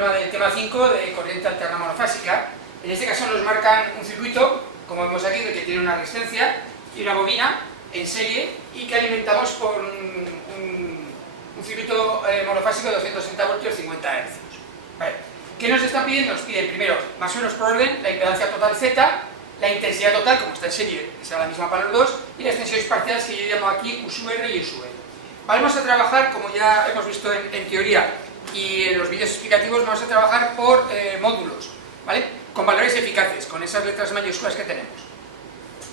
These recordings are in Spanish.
problema del tema 5 de corriente alterna monofásica. En este caso nos marcan un circuito, como vemos aquí, que tiene una resistencia y una bobina en serie y que alimentamos con un circuito monofásico de 260 voltios 50 Hz. Vale. ¿Qué nos están pidiendo? Nos piden primero, más o menos por orden, la impedancia total Z, la intensidad total, como está en serie, que será la misma para los dos, y las tensiones parciales que yo llamo aquí U sub R y U sub L. Vamos a trabajar, como ya hemos visto en teoría y en los vídeos explicativos, vamos a trabajar por módulos, ¿vale? Con valores eficaces, con esas letras mayúsculas que tenemos.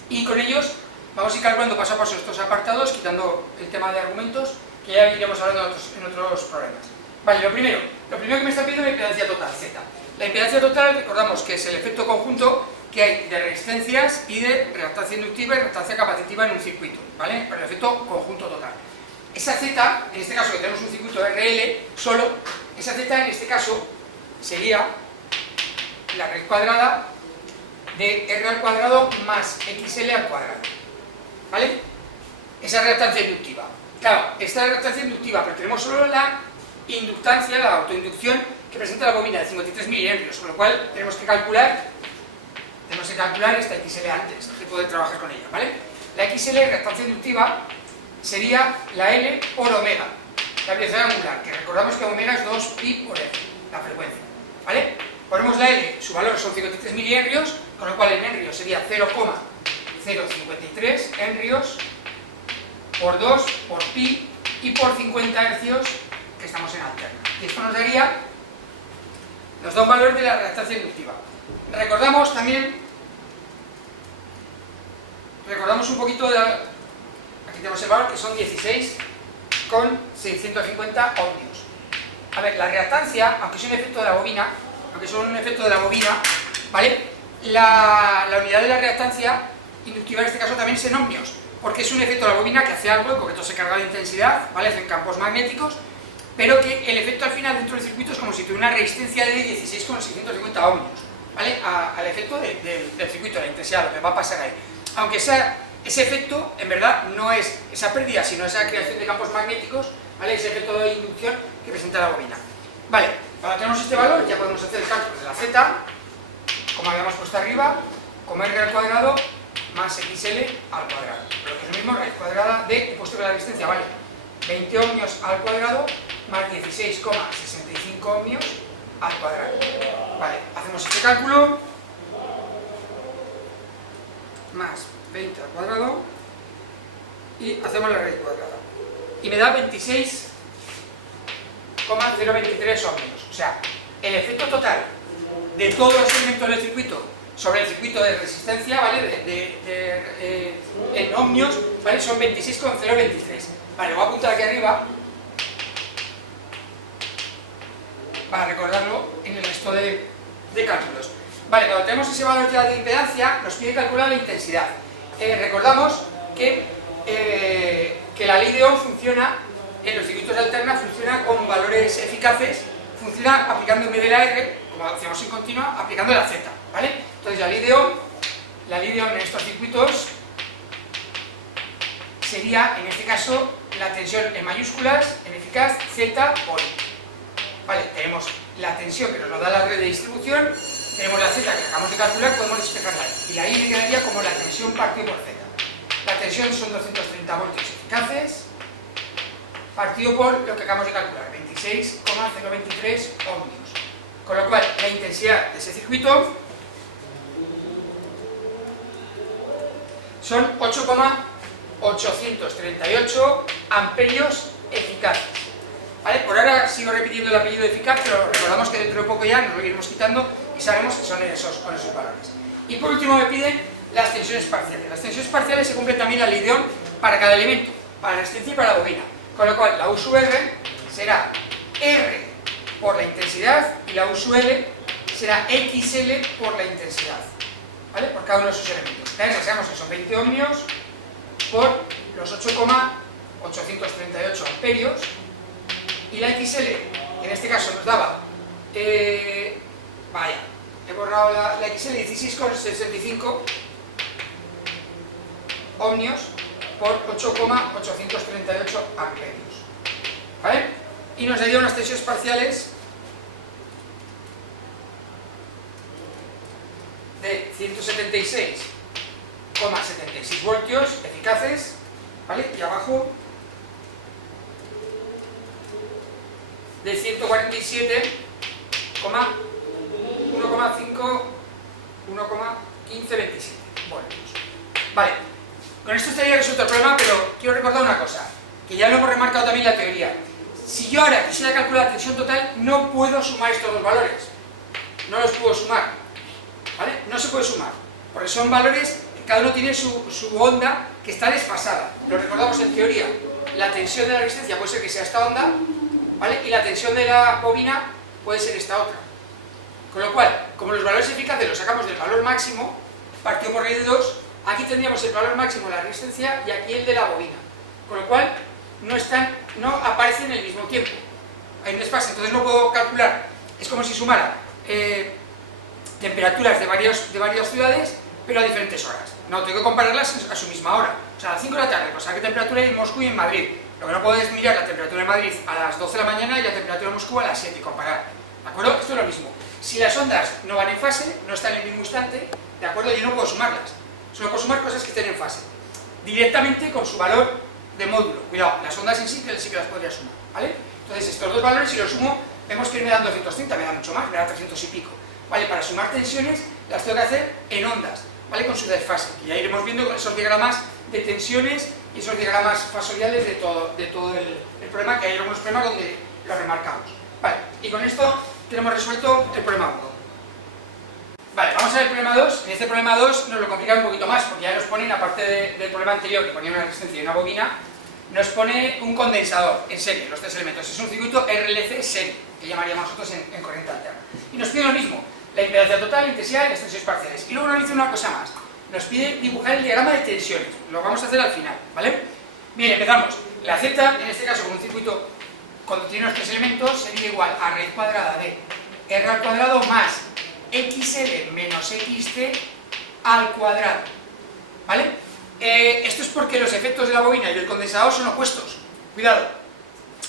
Y con ellos vamos a ir calculando paso a paso estos apartados, quitando el tema de argumentos, que ya iremos hablando en otros problemas. Vale, lo primero que me está pidiendo es la impedancia total, Z. La impedancia total, recordamos que es el efecto conjunto que hay de resistencias y de reactancia inductiva y reactancia capacitiva en un circuito, ¿vale? Pero el efecto conjunto total. Esa Z, en este caso que tenemos un circuito RL solo, esa Z en este caso sería la raíz cuadrada de R al cuadrado más XL al cuadrado, ¿vale? Esa reactancia inductiva. Claro, esta es la reactancia inductiva, pero tenemos solo la inductancia, la autoinducción que presenta la bobina de 53 miliamperes, con lo cual tenemos que calcular esta XL antes de poder trabajar con ella, ¿vale? La XL, reactancia inductiva, sería la L por omega, la velocidad angular, que recordamos que omega es 2pi por F, la frecuencia, ¿vale? Ponemos la L, su valor son 53 milihenrios, con lo cual en henrios sería 0,053 henrios por 2 por pi y por 50 hercios, que estamos en alterna. Y esto nos da un valor de la reactancia inductiva. Recordamos un poquito de... Aquí tenemos el valor que son 16,650 ohmios. A ver, la reactancia, aunque es un efecto de la bobina, ¿vale? La unidad de la reactancia inductiva en este caso también es en ohmios, porque es un efecto de la bobina que hace algo, en concreto se carga de intensidad, ¿vale? Hacen campos magnéticos, pero que el efecto al final dentro del circuito es como si tuviera una resistencia de 16,650 ohmios, ¿vale? Al efecto del circuito, la intensidad, lo que va a pasar ahí. Aunque ese efecto, en verdad, no es esa pérdida, sino esa creación de campos magnéticos, ¿vale? Ese efecto de inducción que presenta la bobina. Vale, cuando tenemos este valor ya podemos hacer el cálculo de la Z, como habíamos puesto arriba, como R al cuadrado más XL al cuadrado. Pero que es lo mismo, raíz cuadrada de, puesto que la resistencia vale 20 ohmios al cuadrado más 16,65 ohmios al cuadrado. Vale, hacemos este cálculo, más 20 al cuadrado, y hacemos la raíz cuadrada. Y me da 26,023 ohmios. O sea, el efecto total de todos los elementos del circuito sobre el circuito de resistencia, ¿vale? En ohmios, ¿vale? Son 26,023. Vale, lo voy a apuntar aquí arriba para recordarlo en el resto de cálculos. Vale, cuando tenemos ese valor ya de impedancia, nos pide calcular la intensidad. Recordamos que la ley de Ohm funciona, en los circuitos de alterna, funciona con valores eficaces, funciona aplicando en vez de la R, como hacemos en continua, aplicando la Z, ¿vale? Entonces la ley de Ohm en estos circuitos sería, en este caso, la tensión en mayúsculas, en eficaz, Z por I. Vale, tenemos la tensión que nos lo da la red de distribución, tenemos la Z que acabamos de calcular, podemos despejarla ahí. Y la I me quedaría como la tensión partido por Z. La tensión son 230 voltios eficaces, partido por lo que acabamos de calcular, 26,023 ohmios. Con lo cual, la intensidad de ese circuito son 8,838 amperios eficaces. ¿Vale? Por ahora sigo repitiendo el apellido eficaz, pero recordamos que dentro de poco ya nos lo iremos quitando y sabemos que son con esos valores. Y por último me piden las tensiones parciales. Las tensiones parciales se cumple también la ley de Ohm para cada elemento, para la resistencia y para la bobina. Con lo cual la U sub R será R por la intensidad y la U sub L será XL por la intensidad, ¿vale? Por cada uno de esos elementos. Ya sabemos que son 20 ohmios por los 8,838 amperios, y la XL, que en este caso nos daba, he borrado la XL, 16,65 ohmios por 8,838 amperios, ¿vale? Y nos daría unas tensiones parciales 176,76 voltios eficaces, ¿vale? Y abajo de 147,1,1527 voltios. Vale, con esto estaría resuelto el problema, pero quiero recordar una cosa, que ya lo hemos remarcado también en la teoría. Si yo ahora quisiera calcular la tensión total, no puedo sumar estos dos valores. No los puedo sumar, ¿vale? No se puede sumar, porque son valores, cada uno tiene su onda que está desfasada. Lo recordamos en teoría. La tensión de la resistencia puede ser que sea esta onda, ¿vale? Y la tensión de la bobina puede ser esta otra. Con lo cual, como los valores eficaces los sacamos del valor máximo, partido por raíz de 2, aquí tendríamos el valor máximo de la resistencia y aquí el de la bobina. Con lo cual, no aparecen en el mismo tiempo. Hay un desfase, entonces no puedo calcular. Es como si sumara temperaturas de varias ciudades, pero a diferentes horas. No, tengo que compararlas a su misma hora. O sea, a las 5 de la tarde, pues a qué temperatura hay en Moscú y en Madrid. Lo que no puedo es mirar la temperatura de Madrid a las 12 de la mañana y la temperatura de Moscú a las 7 y comparar. ¿De acuerdo? Esto es lo mismo. Si las ondas no van en fase, no están en el mismo instante, ¿de acuerdo? Yo no puedo sumarlas. Solo puedo sumar cosas que estén en fase. Directamente con su valor de módulo. Cuidado, las ondas en sí que las podría sumar, ¿vale? Entonces, estos dos valores, si los sumo, vemos que me dan 230, me da mucho más, me da 300 y pico. ¿Vale? Para sumar tensiones, las tengo que hacer en ondas, ¿vale? Con su desfase. Y ya iremos viendo con esos diagramas de tensiones y esos diagramas fasoriales de todo el problema, que hay algunos problemas donde lo remarcamos. Vale, y con esto tenemos resuelto el problema 1. Vale, vamos a ver el problema 2. En este problema 2 nos lo complica un poquito más, porque ya nos ponen, aparte del problema anterior, que ponía una resistencia y una bobina, nos pone un condensador en serie, los tres elementos. Es un circuito RLC serie, que llamaríamos nosotros en corriente alterna. Y nos pide lo mismo, la impedancia total, la intensidad y las tensiones parciales. Y luego nos dice una cosa más, nos pide dibujar el diagrama de tensiones. Lo vamos a hacer al final, ¿vale? Bien, empezamos. La Z, en este caso con un circuito cuando tiene los tres elementos, sería igual a raíz cuadrada de R al cuadrado más XL menos XT al cuadrado, ¿vale? Esto es porque los efectos de la bobina y del condensador son opuestos. Cuidado,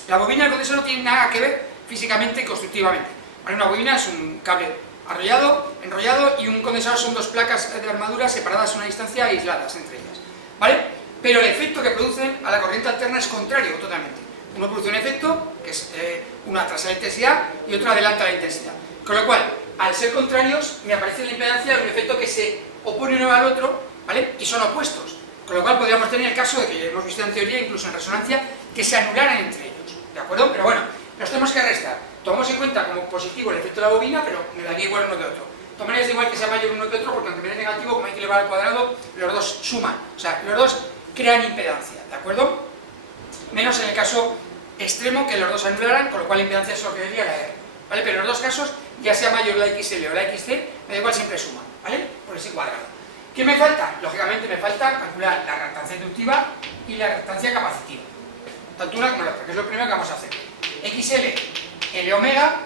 la bobina y el condensador no tienen nada que ver físicamente y constructivamente, ¿vale? Una bobina es un cable enrollado, y un condensador son dos placas de armadura separadas a una distancia aisladas entre ellas, ¿vale? Pero el efecto que producen a la corriente alterna es contrario totalmente. Uno produce un efecto, que es uno atrasa la intensidad y otro adelanta la intensidad. Con lo cual, al ser contrarios, me aparece en la impedancia un efecto que se opone uno al otro, ¿vale? Y son opuestos. Con lo cual podríamos tener el caso de que hemos visto en teoría, incluso en resonancia, que se anularan entre ellos, ¿de acuerdo? Pero bueno, los tenemos que restar. Tomamos en cuenta como positivo el efecto de la bobina, pero me daría igual uno que otro. De todas maneras, da igual que sea mayor uno que otro, porque aunque me dé negativo, como hay que elevar al cuadrado, los dos suman. O sea, los dos crean impedancia, ¿de acuerdo? Menos en el caso extremo que los dos anularan, con lo cual la impedancia es lo que debería la R, ¿vale? Pero en los dos casos, ya sea mayor la XL o la XC, me da igual, siempre suman, ¿vale? Por ese cuadrado. ¿Qué me falta? Lógicamente me falta calcular la reactancia inductiva y la reactancia capacitiva, tanto una como la otra, que es lo primero que vamos a hacer. XL, L omega,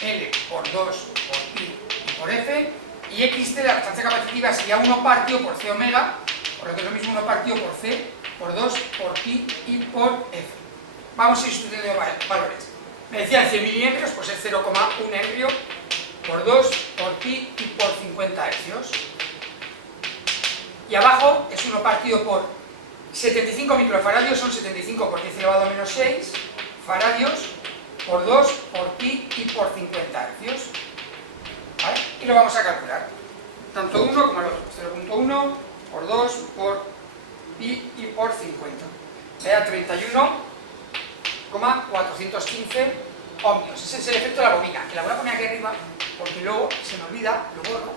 L por 2 por pi y por F, y XT, la reactancia capacitiva sería 1 partido por C omega, por lo que es lo mismo 1 partido por C, por 2 por pi y por F. Vamos a ir sustituyendo valores. Me decían 100 miliamperes, pues es 0,1 ampere por 2 por pi y por 50 hercios. Y abajo es 1 partido por 75 microfaradios, son 75 por 10 elevado a menos 6 faradios por 2 por pi y por 50 hercios. ¿Vale? Y lo vamos a calcular. Tanto uno como el otro. 0,1 por 2 por pi y por 50. Me da 31,415 ohmios. Ese es el efecto de la bobina, que la voy a poner aquí arriba porque luego se me olvida, lo borro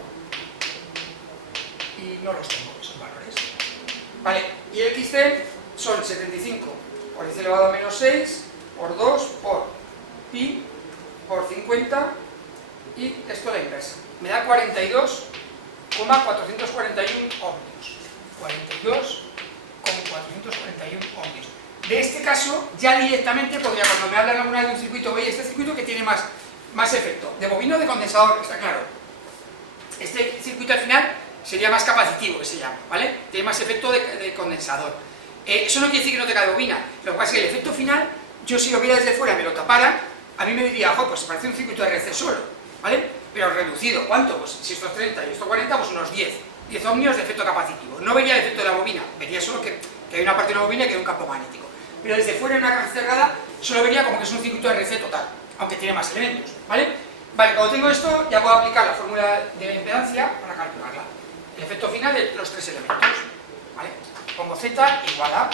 y no los tengo esos valores. Vale, y el XC son 75 por 10 elevado a menos 6 por 2 por pi por 50 y esto la inversa. Me da 42,441 ohmios. 42,441 ohmios. De este caso, ya directamente podría, cuando me hablan alguna vez de un circuito, oye, este circuito que tiene más efecto, de bobina o de condensador, está claro. Este circuito al final sería más capacitivo, que se llama, ¿vale? Tiene más efecto de condensador. Eso no quiere decir que no tenga de bobina, lo que pasa es que el efecto final, yo si lo viera desde fuera y me lo tapara, a mí me diría, ojo, pues se parece un circuito de RC solo, ¿vale? pero reducido. ¿Cuánto? Pues si esto es 30 y esto 40, pues unos 10 ohmios de efecto capacitivo. No vería el efecto de la bobina, vería solo que hay una parte de una bobina y que hay un campo magnético. Pero desde fuera en una caja cerrada solo vería como que es un circuito RC total, aunque tiene más elementos, ¿vale? Vale, cuando tengo esto ya puedo aplicar la fórmula de impedancia para calcularla. El efecto final de los tres elementos, ¿vale? Pongo Z igual a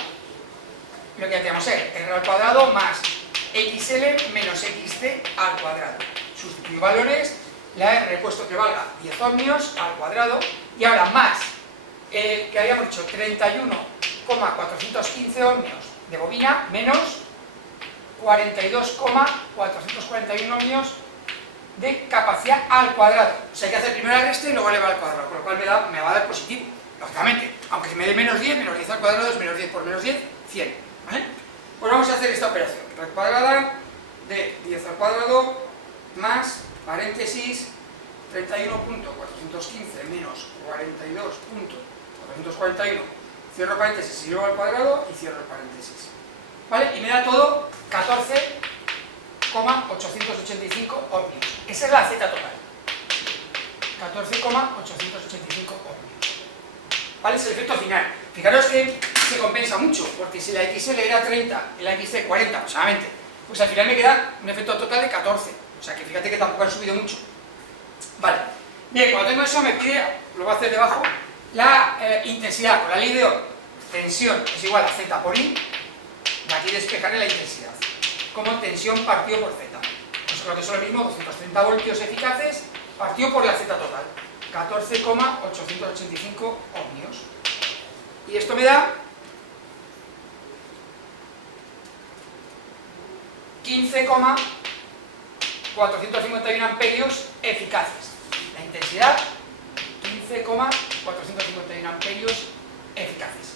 lo que ya tenemos R al cuadrado más XL menos XC al cuadrado. Sustituyo valores, la R he puesto que valga 10 ohmios al cuadrado y ahora más que habíamos dicho 31,415 ohmios de bobina menos 42,441 ohmios de capacidad al cuadrado. O sea, hay que hacer primero la resta y luego eleva al cuadrado, con lo cual me va a dar positivo, lógicamente. Aunque si me dé menos 10 al cuadrado es menos 10 por menos 10, 100, ¿vale? Pues vamos a hacer esta operación. Raíz cuadrada de 10 al cuadrado más, paréntesis, 31.415 menos 42.441, cierro paréntesis y luego al cuadrado y cierro el paréntesis. ¿Vale? Y me da todo 14,885 ohmios. Esa es la Z total. 14,885 ohmios. ¿Vale? Es el efecto final. Fijaros que se compensa mucho, porque si la XL era 30 y la XC 40 aproximadamente, pues al final me queda un efecto total de 14. O sea que fíjate que tampoco han subido mucho. Vale. Bien, cuando tengo eso me pide, lo voy a hacer debajo, la intensidad con la ley de Ohm. Tensión es igual a Z por I. Y aquí despejaré la intensidad como tensión partido por Z. Pues creo que es lo mismo, 230 voltios eficaces partido por la Z total, 14,885 ohmios. Y esto me da 15,451 amperios eficaces. La intensidad, 15,451 amperios eficaces.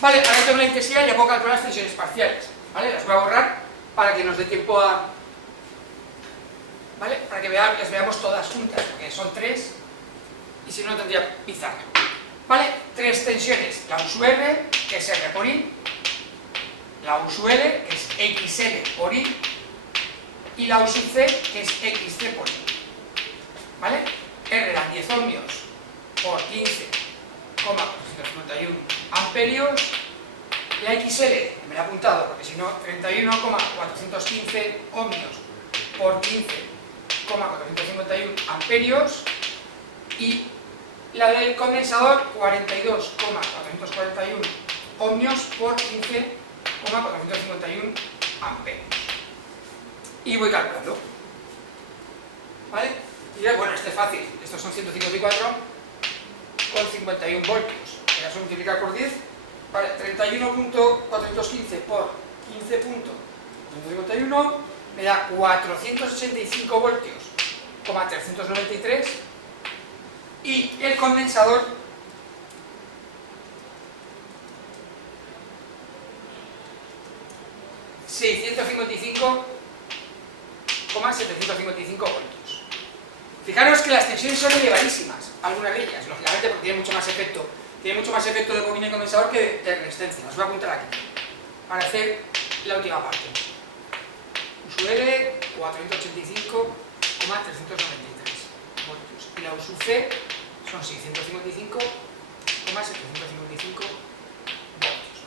Vale, ahora tengo la intensidad y ya puedo calcular las tensiones parciales. ¿Vale? Las voy a borrar para que nos dé tiempo a... ¿Vale? Para que las veamos todas juntas, porque son 3 y si no tendría pizarra. ¿Vale? 3 tensiones, la U sub R, que es R por I, la U sub L, que es XL por I, y la U sub C, que es XC por I. ¿Vale? R dan 10 ohmios por 15,451 amperios. La XL, me la he apuntado porque si no, 31,415 ohmios por 15,451 amperios. Y la del condensador, 42,441 ohmios por 15,451 amperios. Y voy calculando. ¿Vale? Y ya, bueno, este es fácil. Estos son 154,51 voltios. Voy a multiplicar por 10. Vale, 31.415 por 15.451 me da 485 voltios, 393. Y el condensador, $655,755 voltios. Fijaros que las tensiones son elevadísimas, algunas de ellas, lógicamente porque tiene mucho más efecto. Tiene mucho más efecto de bobina y condensador que de resistencia. Os voy a apuntar aquí para hacer la última parte. U sub L, 485,393 voltios. Y la U sub C son 655,755 voltios.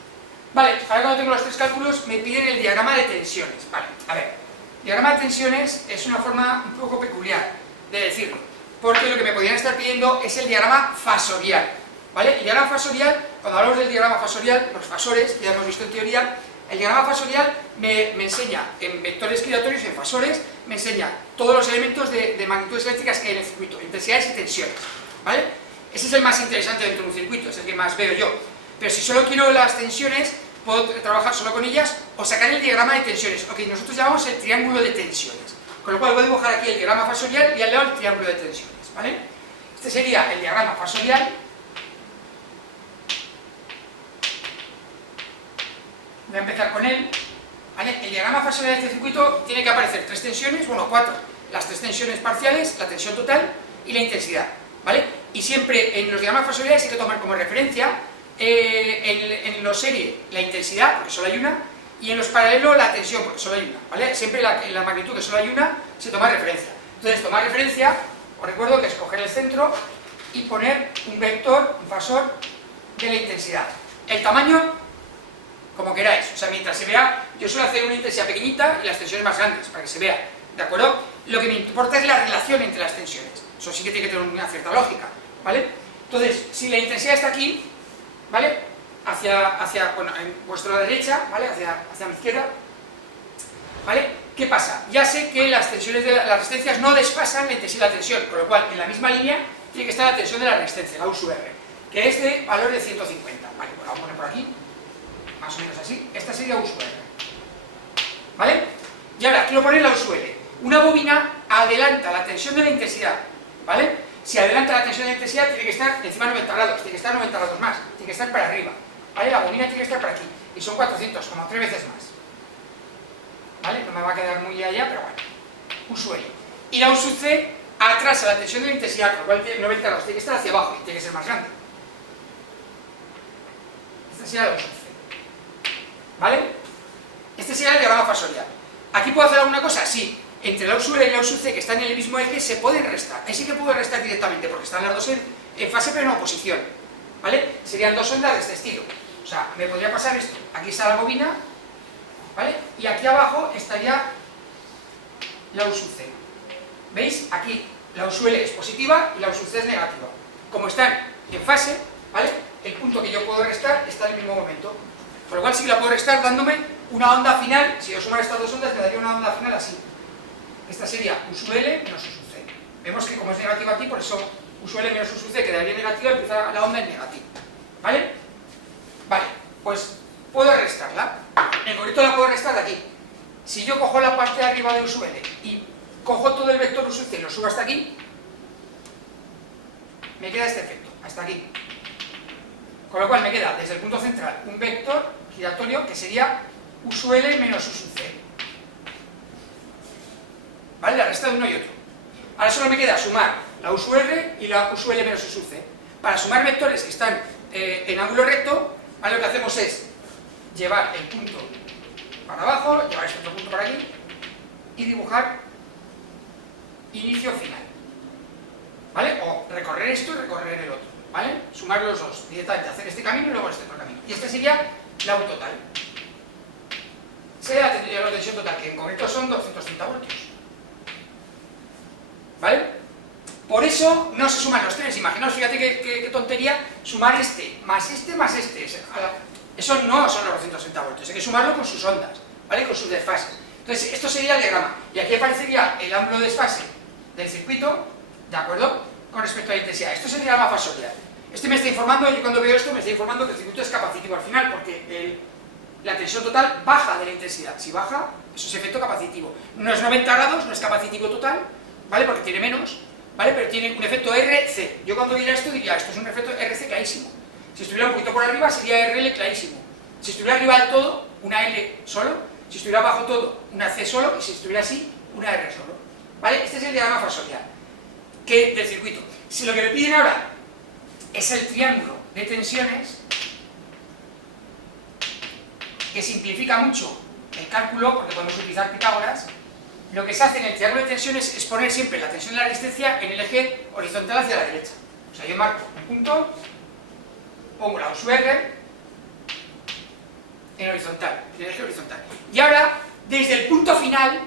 Vale, ahora cuando tengo los 3 cálculos me piden el diagrama de tensiones. Vale, a ver. Diagrama de tensiones es una forma un poco peculiar de decirlo, porque lo que me podrían estar pidiendo es el diagrama fasorial. ¿Vale? El diagrama fasorial, cuando hablamos del diagrama fasorial, los fasores, que ya hemos visto en teoría, el diagrama fasorial me enseña en vectores giratorios, en fasores, me enseña todos los elementos de magnitudes eléctricas que hay en el circuito, intensidades y tensiones. ¿Vale? Ese es el más interesante dentro de un circuito, es el que más veo yo. Pero si solo quiero las tensiones, puedo trabajar solo con ellas o sacar el diagrama de tensiones, o que nosotros llamamos el triángulo de tensiones. Con lo cual voy a dibujar aquí el diagrama fasorial y al lado el triángulo de tensiones. ¿Vale? Este sería el diagrama fasorial. Voy a empezar con él. ¿Vale? El diagrama fasorial de este circuito tiene que aparecer 3 tensiones, bueno, 4. Las 3 tensiones parciales, la tensión total y la intensidad. ¿Vale? Y siempre en los diagramas fasoriales hay que tomar como referencia en los serie la intensidad, porque solo hay una, y en los paralelos la tensión, porque solo hay una. ¿Vale? Siempre en la magnitud, que solo hay una, se toma referencia. Entonces, tomar referencia Os recuerdo que es coger el centro y poner un vector, un fasor de la intensidad. El tamaño, como queráis, o sea, mientras se vea, yo suelo hacer una intensidad pequeñita y las tensiones más grandes, para que se vea, ¿de acuerdo? Lo que me importa es la relación entre las tensiones, eso sí que tiene que tener una cierta lógica, ¿vale? Entonces, si la intensidad está aquí, ¿vale? Bueno, en vuestra derecha, ¿vale? Hacia mi izquierda, ¿vale? ¿Qué pasa? Ya sé que las tensiones de las resistencias no desfasan la intensidad de la tensión, con lo cual, en la misma línea, tiene que estar la tensión de la resistencia, la U sub R, que es de valor de 150, ¿vale? Pues la voy a poner por aquí, más o menos así, esta sería U sub R, ¿vale? Y ahora, quiero poner la U sub L. Una bobina adelanta la tensión de la intensidad, ¿vale? Si adelanta la tensión de la intensidad, tiene que estar encima de 90 grados, tiene que estar 90 grados más, tiene que estar para arriba, ¿vale? La bobina tiene que estar para aquí, y son 400, como 3 veces más, ¿vale? No me va a quedar muy allá, pero bueno, U sub L. Y la U sub C atrasa la tensión de la intensidad, con lo cual tiene 90 grados, tiene que estar hacia abajo y tiene que ser más grande. Esta sería la U sub C, ¿vale? Este sería el diagrama fasorial. ¿Aquí puedo hacer alguna cosa? Sí. Entre la U sub L y la U sub C, que están en el mismo eje, se pueden restar. Ahí sí que puedo restar directamente, porque están las dos en fase pero en oposición, ¿vale? Serían dos ondas de este estilo. O sea, me podría pasar esto. Aquí está la bobina, ¿vale? Y aquí abajo estaría la U sub C. ¿Veis? Aquí la U sub L es positiva y la U sub C es negativa. Como están en fase, ¿vale? El punto que yo puedo restar está en el mismo momento. Por lo cual sí que la puedo restar dándome una onda final. Si yo sumara estas dos ondas, me daría una onda final así. Esta sería U sub L menos U sub C. Vemos que como es negativa aquí, por eso U sub L menos U sub C quedaría negativa y empieza la onda en negativo. ¿Vale? Vale, pues puedo restarla. En concreto la puedo restar de aquí. Si yo cojo la parte de arriba de U sub L y cojo todo el vector U sub C y lo subo hasta aquí, me queda este efecto, hasta aquí. Con lo cual me queda desde el punto central un vector giratorio que sería U sub L menos U sub C. ¿Vale? La resta de uno y otro. Ahora solo me queda sumar la U sub R y la U sub L menos U sub C. Para sumar vectores que están en ángulo recto, ¿vale? Lo que hacemos es llevar el punto para abajo, llevar este otro punto para aquí y dibujar inicio-final, ¿vale? O recorrer esto y recorrer el otro, ¿vale? Sumar los dos, directamente hacer este camino y luego este otro camino. Y este sería la U total. Sería la tensión total, que en concreto son 230 voltios. ¿Vale? Por eso no se suman los tres. Imaginaos, fíjate qué tontería, sumar este más este más este. Eso no son los 260 voltios, hay que sumarlo con sus ondas, ¿vale? Con sus desfases. Entonces, esto sería el diagrama. Y aquí aparecería el ángulo de desfase del circuito, ¿de acuerdo? Con respecto a la intensidad. Esto es el diagrama fasorial. Este me está informando, yo cuando veo esto me está informando que el circuito es capacitivo al final, porque la tensión total baja de la intensidad. Si baja, eso es efecto capacitivo. No es 90 grados, no es capacitivo total, ¿vale? Porque tiene menos, ¿vale? Pero tiene un efecto RC. Yo cuando viera esto diría, esto es un efecto RC clarísimo. Si estuviera un poquito por arriba sería RL clarísimo. Si estuviera arriba del todo, una L solo. Si estuviera abajo todo, una C solo. Y si estuviera así, una R solo. ¿Vale? Este es el diagrama fasorial del circuito. Si lo que me piden ahora es el triángulo de tensiones, que simplifica mucho el cálculo, porque podemos utilizar Pitágoras, lo que se hace en el triángulo de tensiones es poner siempre la tensión de la resistencia en el eje horizontal hacia la derecha. O sea, yo marco un punto, pongo la U sub R en horizontal, en el eje horizontal. Y ahora, desde el punto final,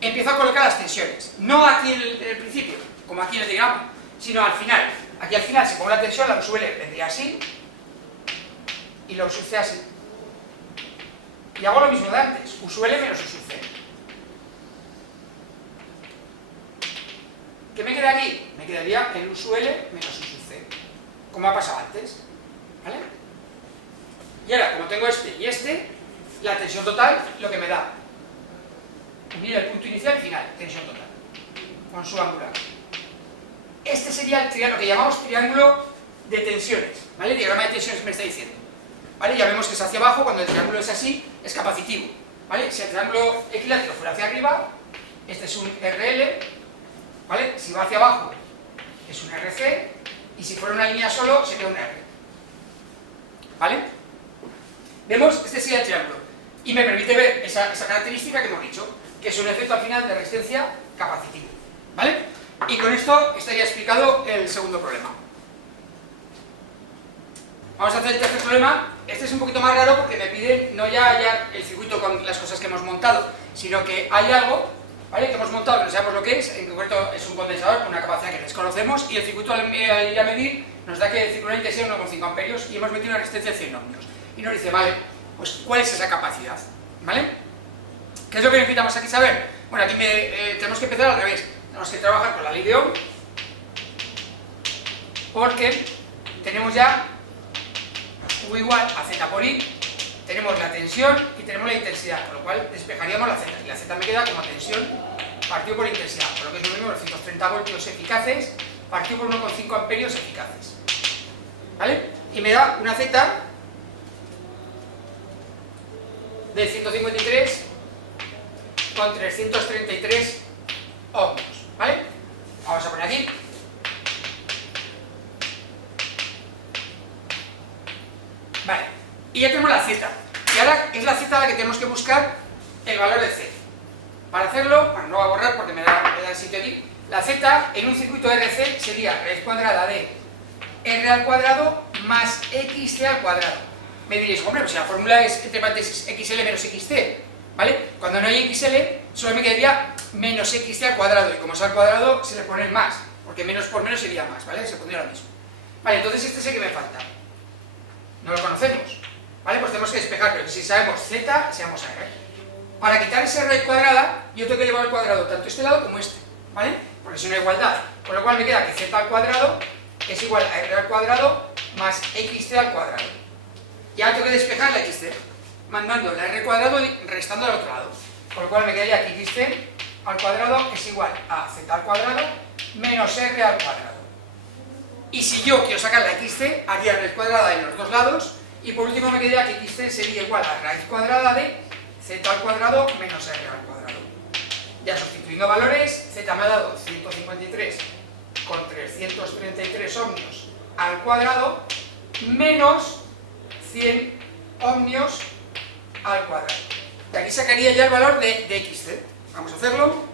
empiezo a colocar las tensiones. No aquí en el principio, como aquí en el diagrama, sino al final. Aquí al final, si pongo la tensión, la U sub L vendría así, y la U sub C así. Y hago lo mismo de antes, U sub L menos U sub C. ¿Qué me queda aquí? Me quedaría el U sub L menos U sub C, como ha pasado antes, ¿vale? Y ahora, como tengo este y este, la tensión total, lo que me da, unir el punto inicial y final, tensión total, con su angular. Este sería el triángulo, que llamamos triángulo de tensiones, ¿vale? El diagrama de tensiones me está diciendo, ¿vale? Ya vemos que es hacia abajo, cuando el triángulo es así, es capacitivo, ¿vale? Si el triángulo equilátero fuera hacia arriba, este es un RL, ¿vale? Si va hacia abajo, es un RC, y si fuera una línea solo, sería un R. ¿Vale? Vemos, este sería el triángulo. Y me permite ver esa característica que hemos dicho, que es un efecto al final de resistencia capacitivo. ¿Vale? Y con esto estaría explicado el segundo problema. Vamos a hacer el tercer problema. Este es un poquito más raro porque me piden no ya el circuito con las cosas que hemos montado, sino que hay algo, ¿vale?, que hemos montado que no sabemos lo que es. En concreto es un condensador con una capacidad que desconocemos, y el circuito al ir a medir nos da que circula una intensidad de 1,5 amperios y hemos metido una resistencia de 100 ohmios. Y nos dice, vale, pues ¿cuál es esa capacidad? ¿Vale? ¿Qué es lo que necesitamos aquí saber? Bueno, aquí tenemos que empezar al revés. Tenemos que trabajar con la ley de Ohm, porque tenemos ya V igual a Z por I, tenemos la tensión y tenemos la intensidad, con lo cual despejaríamos la Z, y la Z me queda como tensión partido por intensidad, por lo que es lo mismo 230 voltios eficaces partido por 1,5 amperios eficaces. ¿Vale? Y me da una Z de 153 con 333 ohmios. ¿Vale? Vamos a poner aquí. Vale, y ya tenemos la Z. Y ahora es la Z a la que tenemos que buscar el valor de C. Para hacerlo, bueno, no voy a borrar porque me da el sitio aquí. La Z en un circuito RC sería raíz cuadrada de R al cuadrado más XC al cuadrado. Me diréis, hombre, pues si la fórmula es entre paréntesis XL menos XC, ¿vale? Cuando no hay XL, solo me quedaría menos XC al cuadrado, y como es al cuadrado, se le pone más, porque menos por menos sería más, ¿vale? Se pondría lo mismo. Vale, entonces este es el que me falta. No lo conocemos, ¿vale? Pues tenemos que despejar, pero si sabemos Z, seamos R. Para quitar esa raíz cuadrada, yo tengo que llevar al cuadrado tanto este lado como este, ¿vale? Porque es una igualdad, con lo cual me queda que Z al cuadrado es igual a R al cuadrado más XC al cuadrado. Y ahora tengo que despejar la XC, mandando la R cuadrado y restando al otro lado, con lo cual me quedaría que XC al cuadrado es igual a Z al cuadrado menos R al cuadrado. Y si yo quiero sacar la XC, haría raíz cuadrada en los dos lados, y por último me quedaría que XC sería igual a raíz cuadrada de Z al cuadrado menos R al cuadrado. Ya sustituyendo valores, Z me ha dado 153 con 333 ohmios al cuadrado menos 100 ohmios al cuadrado. De aquí sacaría ya el valor de XC. Vamos a hacerlo.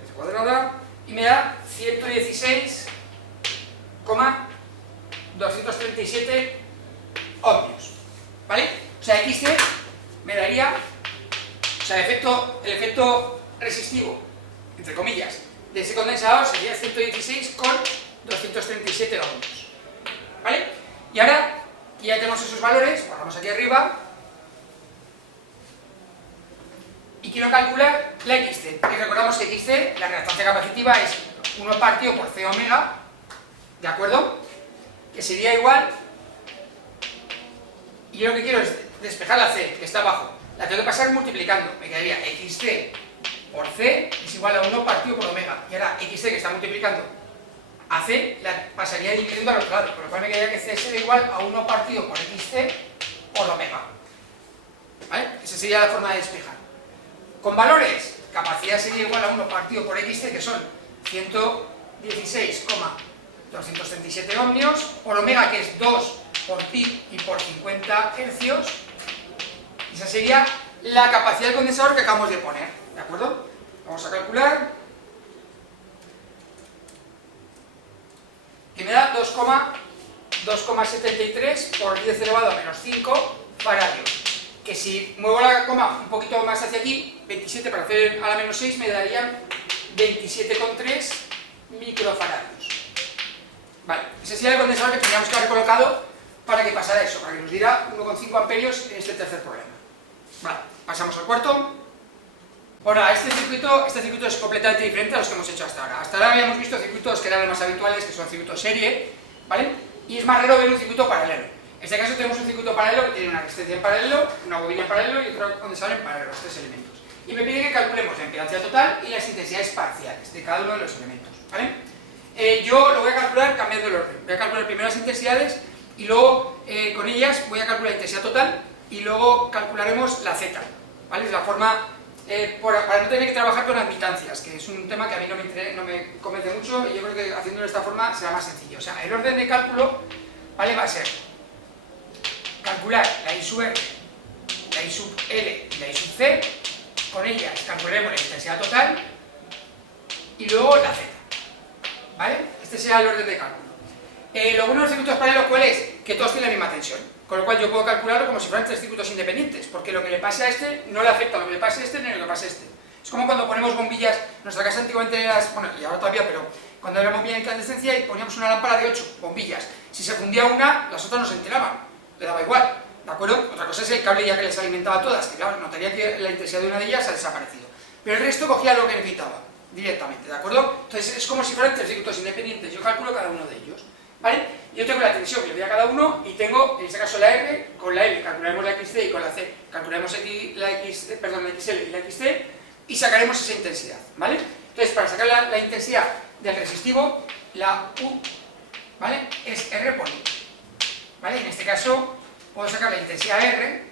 Raíz cuadrada. Y me da 116,237 ohmios, ¿vale? O sea, XC me daría, o sea, el efecto resistivo, entre comillas, de ese condensador sería 116,237 ohmios, ¿vale? Y ahora que ya tenemos esos valores, bajamos aquí arriba y quiero calcular la XC. Y recordamos que XC, la reactancia capacitiva, es 1 partido por C omega, ¿de acuerdo? Que sería igual, y yo lo que quiero es despejar la C, que está abajo. La tengo que pasar multiplicando, me quedaría XC por C es igual a 1 partido por omega. Y ahora XC, que está multiplicando a C, la pasaría dividiendo al otro lado, por lo cual me quedaría que C sería igual a 1 partido por XC por omega. ¿Vale? Esa sería la forma de despejar. Con valores, capacidad sería igual a 1 partido por XC, que son 116,237 ohmios, por omega, que es 2 por pi y por 50 hercios. Esa sería la capacidad del condensador que acabamos de poner, ¿de acuerdo? Vamos a calcular. Que me da 2,73 por 10 elevado a menos 5 faradios. Que si muevo la coma un poquito más hacia aquí, 27 para hacer a la menos 6, me darían 27,3 microfaradios. Vale, ese sería el condensador que tendríamos que haber colocado para que pasara eso, para que nos diera 1,5 amperios en este tercer problema. Vale, pasamos al cuarto. Ahora, este circuito es completamente diferente a los que hemos hecho hasta ahora. Hasta ahora habíamos visto circuitos que eran los más habituales, que son circuitos serie, ¿vale? Y es más raro ver un circuito paralelo. En este caso tenemos un circuito paralelo que tiene una resistencia en paralelo, una bobina en paralelo y otro condensador en paralelo, los tres elementos. Y me pide que calculemos la impedancia total y las intensidades parciales de cada uno de los elementos, ¿vale? Yo lo voy a calcular cambiando el orden. Voy a calcular primero las intensidades y luego con ellas voy a calcular la intensidad total y luego calcularemos la Z, ¿vale? Es la forma, para no tener que trabajar con admitancias, que es un tema que a mí no me convence mucho, y yo creo que haciéndolo de esta forma será más sencillo. O sea, el orden de cálculo, ¿vale?, va a ser calcular la I sub R, la I sub L y la I sub C con ellas calcularemos la intensidad total y luego la Z, ¿vale? Este será el orden de cálculo. Lo bueno de los circuitos paralelos, ¿cuál es? Que todos tienen la misma tensión, con lo cual yo puedo calcularlo como si fueran tres circuitos independientes, porque lo que le pase a este no le afecta a lo que le pase a este ni a lo que le pase a este. Es como cuando ponemos bombillas, en nuestra casa antiguamente era, bueno, y ahora todavía, pero cuando era bombilla en incandescencia y poníamos una lámpara de 8 bombillas. Si se fundía una, las otras no se enteraban, le daba igual, ¿de acuerdo? Otra cosa es el cable ya que les alimentaba a todas, que claro, notaría que la intensidad de una de ellas ha desaparecido. Pero el resto cogía lo que necesitaba, directamente, ¿de acuerdo? Entonces es como si fueran tres circuitos independientes, yo calculo cada uno de ellos, ¿vale? Yo tengo la tensión que le doy a cada uno y tengo, en este caso, la R, con la L calcularemos la XC y con la C calcularemos la XL y la XC y sacaremos esa intensidad, ¿vale? Entonces, para sacar la intensidad del resistivo, la U, ¿vale? Es R por I, ¿vale? En este caso, puedo sacar la intensidad R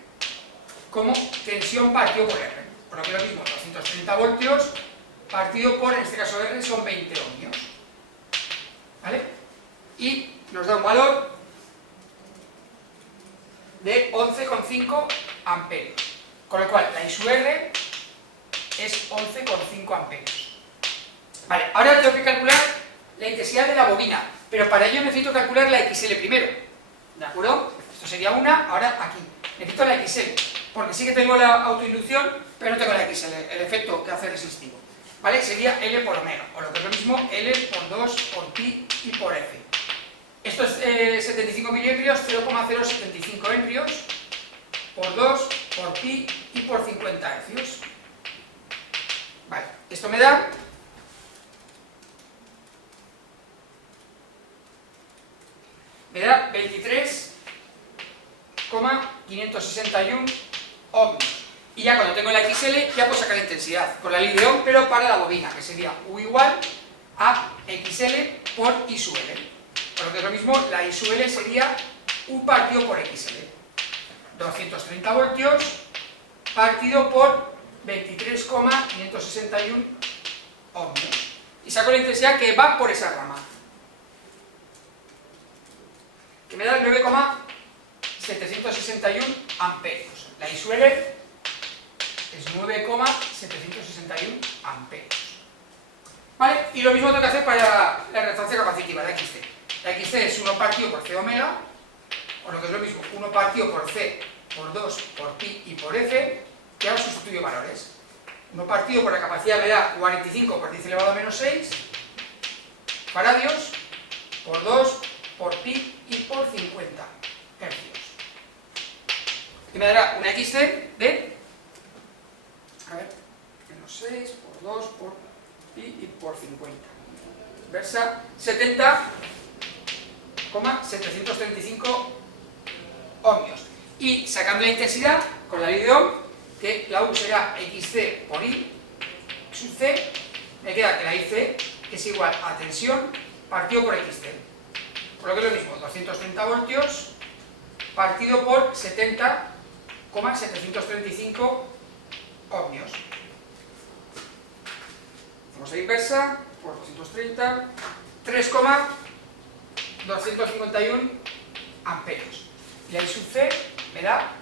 como tensión partido por R, por lo que es lo mismo, 230 voltios partido por, en este caso R, son 20 ohmios, ¿vale? Y nos da un valor de 11,5 amperios, con lo cual la I sub R es 11,5 amperios. Vale, ahora tengo que calcular la intensidad de la bobina, pero para ello necesito calcular la XL primero, ¿de acuerdo? Esto sería una, ahora aquí. Necesito la XL, porque sí que tengo la autoinducción, pero no tengo la XL, el efecto que hace resistivo. ¿Vale? Sería L por omega, o lo que es lo mismo, L por 2 por pi y por F. Esto es 75 miliamperes, 0,075 amperes por 2 por pi y por 50 hercios. Vale, esto me da 23,561 ohmios. Y ya cuando tengo la XL, ya puedo sacar la intensidad con la ley de Ohm, pero para la bobina, que sería U igual a XL por I sub L. Por lo que es lo mismo, la I sub L sería U partido por XL. 230 voltios partido por 23,561 ohmios. Y saco la intensidad que va por esa rama, que me da 9,761 amperios. La I sub L es 9,761 amperios. ¿Vale? Y lo mismo tengo que hacer para la resonancia capacitiva, la XC. La XC es 1 partido por C omega, o lo que es lo mismo, 1 partido por C por 2 por pi y por F, que ahora sustituyo valores. 1 partido por la capacidad me da 45 por 10 elevado a menos 6 faradios por 2 por pi y por 50 hercios. Y me dará una XC de, a ver, menos 6 por 2 por pi y por 50. Versa 70,735 ohmios. Y sacando la intensidad con la ley de Ohm, que la U será XC por I sub C, me queda que la IC es igual a tensión partido por XC. Por lo que es lo mismo, 230 voltios partido por 70,735 ohmios. Hacemos la inversa por 230, 3,251 amperios. Y la I sub C me da